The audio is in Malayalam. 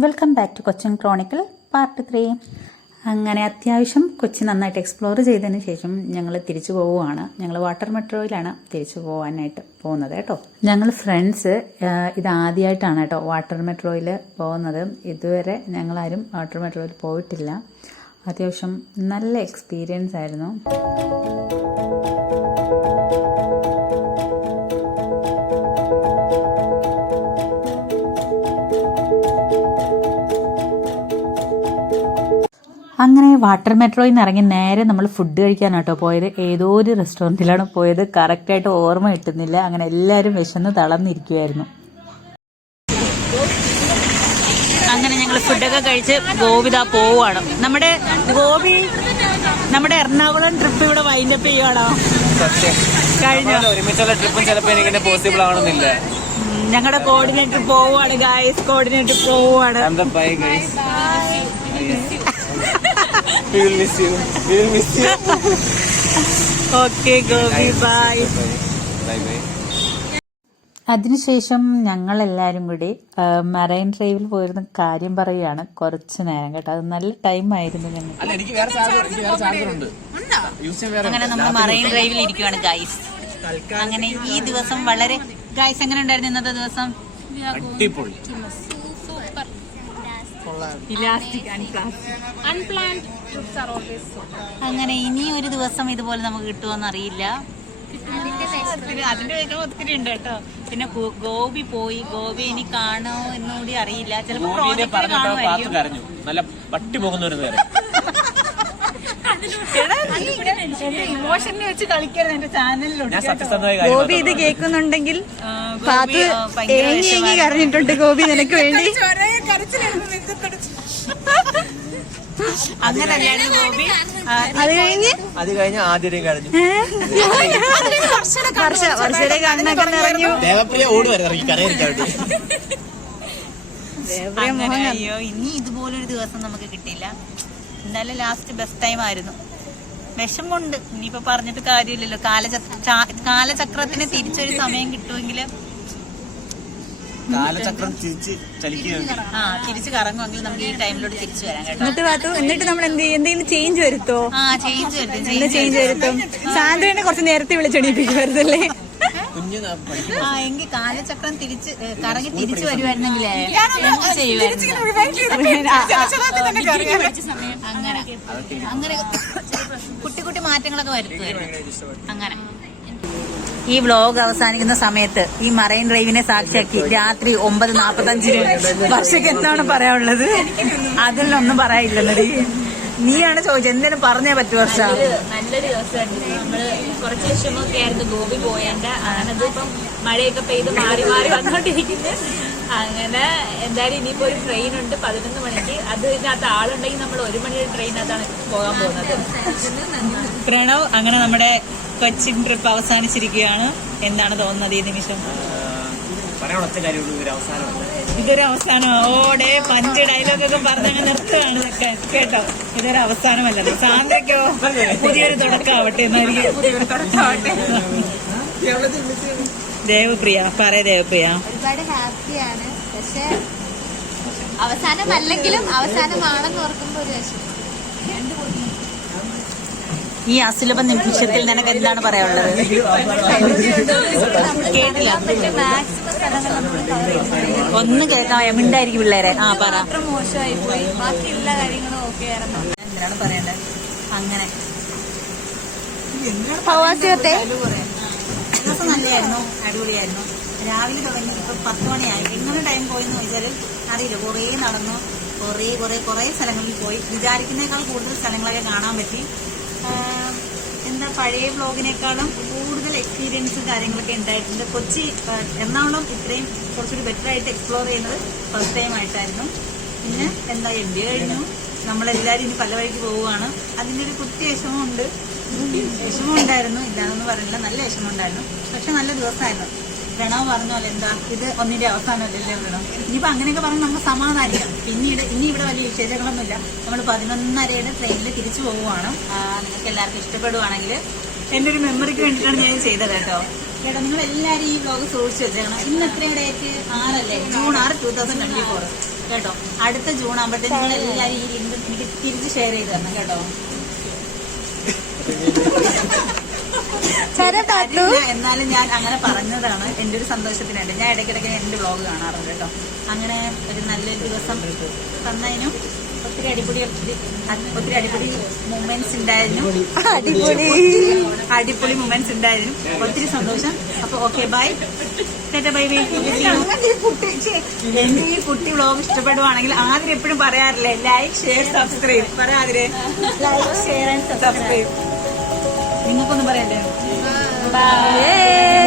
Welcome back to Cochin chronicle part 3. അങ്ങനെ അത്യാവശ്യം കൊച്ചി നന്നായിട്ട് എക്സ്പ്ലോർ ചെയ്തതിന് ശേഷം ഞങ്ങൾ തിരിച്ചു പോവുകയാണ്. ഞങ്ങൾ വാട്ടർ മെട്രോയിലാണ് തിരിച്ചു പോകാനായിട്ട് പോകുന്നത് കേട്ടോ. ഞങ്ങൾ ഫ്രണ്ട്സ് ഇതാദ്യമായിട്ടാണ് കേട്ടോ വാട്ടർ മെട്രോയിൽ പോകുന്നത്. ഇതുവരെ ഞങ്ങളാരും വാട്ടർ മെട്രോയിൽ പോയിട്ടില്ല. അത്യാവശ്യം നല്ല എക്സ്പീരിയൻസ് ആയിരുന്നു. അങ്ങനെ വാട്ടർ മെട്രോയിൽ നിന്ന് ഇറങ്ങി നേരെ നമ്മൾ ഫുഡ് കഴിക്കാനാട്ടോ പോയത്. ഏതോ ഒരു റെസ്റ്റോറൻറ്റിലാണ് പോയത്, കറക്റ്റായിട്ട് ഓർമ്മ കിട്ടുന്നില്ല. അങ്ങനെ എല്ലാവരും വിശന്ന് തളർന്നിരിക്കുമായിരുന്നു. അങ്ങനെ ഞങ്ങൾ ഫുഡൊക്കെ കഴിച്ച് ഗോപിത പോവുകയാണ്. നമ്മുടെ എറണാകുളം ട്രിപ്പ് ഇവിടെ വൈൻഡപ്പ് ചെയ്യുവാണോ? കഴിഞ്ഞ ഒരുമിച്ചുള്ള ട്രിപ്പും ചിലപ്പോൾ എനിക്കിങ്ങനെ പോസിബിൾ ആവണമെന്നില്ല. ഞങ്ങളുടെ കോർഡിനേറ്റർ പോവുകയാണ് ഗായ്സ്, കോർഡിനേറ്റർ പോവുകയാണ്. Okay Gopi bye. അതിനുശേഷം ഞങ്ങൾ എല്ലാവരും കൂടി മറൈൻ ഡ്രൈവിൽ പോയിരുന്ന കാര്യം പറയുകയാണ് കുറച്ച് നേരം കേട്ടോ. അത് നല്ല ടൈം ആയിരുന്നു ഞങ്ങൾ. അങ്ങനെ നമ്മൾ മറൈൻ ഡ്രൈവിൽ ഇരിക്കുവാണ് ഗൈസ്. അങ്ങനെ ഈ ദിവസം വളരെ ഗൈസ് എങ്ങനെ ഉണ്ടായിരുന്നു ഇന്നത്തെ ദിവസം? അങ്ങനെ ഇനി ഒരു ദിവസം ഇതുപോലെ നമുക്ക് കിട്ടുമോന്ന് അറിയില്ല. അതിന്റെ വിഷമം ഒത്തിരി ഉണ്ട് കേട്ടോ. പിന്നെ ഗോപി പോയി, ഗോപി ഇനി കാണോ എന്നുകൂടി അറിയില്ല. ചിലപ്പോൾ ഇമോഷനെ വെച്ച് കളിക്കരുത് എന്റെ ചാനലിലുണ്ട്. ഗോപി ഇത് കേൾക്കുന്നുണ്ടെങ്കിൽ കരഞ്ഞിട്ടുണ്ട് ഗോപി നിനക്ക് വേണ്ടി. അങ്ങനല്ലായിരുന്നു ഗോപി. അത് കഴിഞ്ഞ് ആദ്യം കരഞ്ഞു. വർഷയുടെ കണ്ണൊക്കെ നിറഞ്ഞു. അയ്യോ, ഇനി ഇതുപോലൊരു ദിവസം നമുക്ക് കിട്ടില്ല. എന്നാലും ലാസ്റ്റ് ബെസ്റ്റ് ടൈം ആയിരുന്നു. വിഷമുണ്ട്, ഇനിയിപ്പോ പറഞ്ഞിട്ട് കാര്യമില്ലല്ലോ. കാലചക്രത്തിന് തിരിച്ചൊരു സമയം കിട്ടുമെങ്കിൽ തിരിച്ചു കറങ്ങുമെങ്കിൽ നമുക്ക് ഈ ടൈമിലോട്ട് തിരിച്ചു വരാൻ കേട്ടോ. എന്നിട്ട് നമ്മൾ എന്തെങ്കിലും ചേഞ്ച് വരുത്തോ? ചേഞ്ച് വരുത്തും. സാന്ദ്രനെ കുറച്ച് നേരത്തെ വിളിച്ചെണീപ്പിക്കുമായിരുന്നല്ലേ? എങ്കിൽ കാലചക്രം കറങ്ങി തിരിച്ചു വരുവായിരുന്നെങ്കിലേ അങ്ങനെ കുട്ടി മാറ്റങ്ങളൊക്കെ വരുത്തുമായിരുന്നു. അങ്ങനെ ഈ വ്ലോഗ് അവസാനിക്കുന്ന സമയത്ത് ഈ മറൈൻ ഡ്രൈവിനെ സാക്ഷിയാക്കി രാത്രി 9:45 വർഷയ്ക്ക് എന്താണ് പറയാനുള്ളത്? അതിലൊന്നും പറയാനില്ലെന്നടി. നീയാണ് ചോദിച്ചത്, എന്തിനും പറഞ്ഞേ പറ്റു വർഷ. നല്ലൊരു ദിവസമായിരുന്നു. നമ്മള് കുറച്ച് വിഷമമൊക്കെ ആയിരുന്നു ഗോപി പോയേണ്ട. അങ്ങനത് ഇപ്പം മഴയൊക്കെ പെയ്ത് മാറി വന്നോണ്ടിരിക്കുന്നു. അങ്ങനെ എന്തായാലും ഇനിയിപ്പോ ഒരു ട്രെയിൻ ഉണ്ട് 11 മണിക്ക്. അതിനകത്ത് ആളുണ്ടെങ്കിൽ നമ്മൾ 1 മണിയുടെ ട്രെയിനകത്താണ് പോകാൻ പോകുന്നത്. പ്രണവ്, അങ്ങനെ നമ്മുടെ കൊച്ചിൻ ട്രിപ്പ് അവസാനിച്ചിരിക്കുകയാണ്. എന്താണ് തോന്നുന്നത് ഈ നിമിഷം? ഇതൊരു അവസാനം. ഓടെ പഞ്ച് ഡയലോഗൊക്കെ പറഞ്ഞങ്ങ് നിർത്തുകയാണ് കേട്ടോ. ഇതൊരു അവസാനമല്ലല്ലോ. സാന്ദ്രയ്ക്കോ പുതിയൊരു തുടക്കമാവട്ടെ എന്നായിരിക്കും. ദേവപ്രിയ പറയ. ദേവപ്രിയ ഒരുപാട് ഹാപ്പിയാണ്. പക്ഷെ അവസാനമല്ലെങ്കിലും അവസാനമാണെന്ന് ഓർക്കുമ്പോ ഒരു വിഷമം. ഈ അസുലഭ നിമിഷത്തിൽ നിനക്ക് എന്താണ് പറയാനുള്ളത്? കേട്ടില്ല, ഒന്ന് കേൾക്കാൻ മിണ്ടായിരിക്കും പിള്ളേരെ. പറ. മോശമായി പോയി, ബാക്കി എല്ലാ കാര്യങ്ങളും ഓക്കെ ആയിരുന്നു. എന്തിനാണ് പറയണ്ടത്? അങ്ങനെ ദിവസം നല്ലതായിരുന്നു, അടിപൊളിയായിരുന്നു. രാവിലെ തുടങ്ങി ഇപ്പൊ 10 മണിയായി. എങ്ങനെ ടൈം പോയെന്ന് ചോദിച്ചാൽ അറിയില്ല. കുറേ നടന്നു, കുറേ സ്ഥലങ്ങളിൽ പോയി. വിചാരിക്കുന്നേക്കാൾ കൂടുതൽ സ്ഥലങ്ങളൊക്കെ കാണാൻ പറ്റി. എന്താ പഴയ വ്ലോഗിനേക്കാളും കൂടുതൽ എക്സ്പീരിയൻസും കാര്യങ്ങളൊക്കെ ഉണ്ടായിട്ടുണ്ട്. എറണാകുളം ഇത്രയും കുറച്ചുകൂടി ബെറ്റർ ആയിട്ട് എക്സ്പ്ലോർ ചെയ്യുന്നത് ഫസ്റ്റ് ടൈം ആയിട്ടായിരുന്നു. പിന്നെ എന്താ MBA കഴിഞ്ഞു, നമ്മളെല്ലാവരും ഇനി പല വഴിക്ക് പോവുകയാണ്. അതിൻ്റെ ഒരു കുത്തി വിഷമം ഉണ്ടായിരുന്നു, ഇല്ലാന്നൊന്നും പറഞ്ഞില്ല. നല്ല വിഷമം ഉണ്ടായിരുന്നു. പക്ഷെ നല്ല ദിവസമായിരുന്നു. പ്രണവ് പറഞ്ഞോലെ എന്താ ഇത് ഒന്നിന്റെ അവസാനമല്ലല്ലേ പ്രണവ്. ഇനിയിപ്പോ അങ്ങനെയൊക്കെ പറഞ്ഞ് നമുക്ക് സമാധാനിക്കാം. ഇനി ഇവിടെ വലിയ വിശേഷങ്ങളൊന്നുമില്ല. നമ്മൾ 11:30 ട്രെയിനിൽ തിരിച്ചു പോവുകയാണ്. നിങ്ങൾക്ക് എല്ലാവർക്കും ഇഷ്ടപ്പെടുവാണെങ്കിൽ എൻ്റെ ഒരു മെമ്മറിക്ക് വേണ്ടിയിട്ടാണ് ഞാൻ ചെയ്തത് കേട്ടോ. നിങ്ങൾ എല്ലാവരും ഈ വ്ലോഗ് സൂക്ഷിച്ച് വെച്ചേക്കണം. ഇന്ന് എത്രയും ഡേറ്റ്? 6 അല്ലേ? ജൂൺ 6, 2024. കേട്ടോ. അടുത്ത ജൂൺ ആകുമ്പോഴത്തേക്ക് നിങ്ങൾ എല്ലാവരും ഈ ലിങ്ക് എനിക്ക് തിരിച്ച് ഷെയർ ചെയ്ത് തരണം കേട്ടോ. എന്നാലും ഞാൻ അങ്ങനെ പറഞ്ഞതാണ് എന്റെ ഒരു സന്തോഷത്തിനായിട്ട്. ഞാൻ ഇടയ്ക്കിടയ്ക്ക് എന്റെ വ്ളോഗ് കാണാറുണ്ട് കേട്ടോ. അങ്ങനെ ഒരു നല്ലൊരു ദിവസം തന്നതിനും ഒത്തിരി അടിപൊളി മൂമെന്റ്സ് ഉണ്ടായിരുന്നു. അടിപൊളി മൂമെന്റ്സ് ഉണ്ടായിരുന്നു. ഒത്തിരി സന്തോഷം. അപ്പൊ ഓക്കെ ബൈ ബൈ. എന്റെ ഈ കുട്ടി വ്ളോഗ് ഇഷ്ടപ്പെടുവാണെങ്കിൽ ആദ്യം എപ്പോഴും പറയാറില്ലേ ലൈക്ക് ഷെയർ സബ്സ്ക്രൈബ് പറയാതിരെ. Like share and subscribe. നിങ്ങൾക്കൊന്നും പറയണ്ടേ? Yay!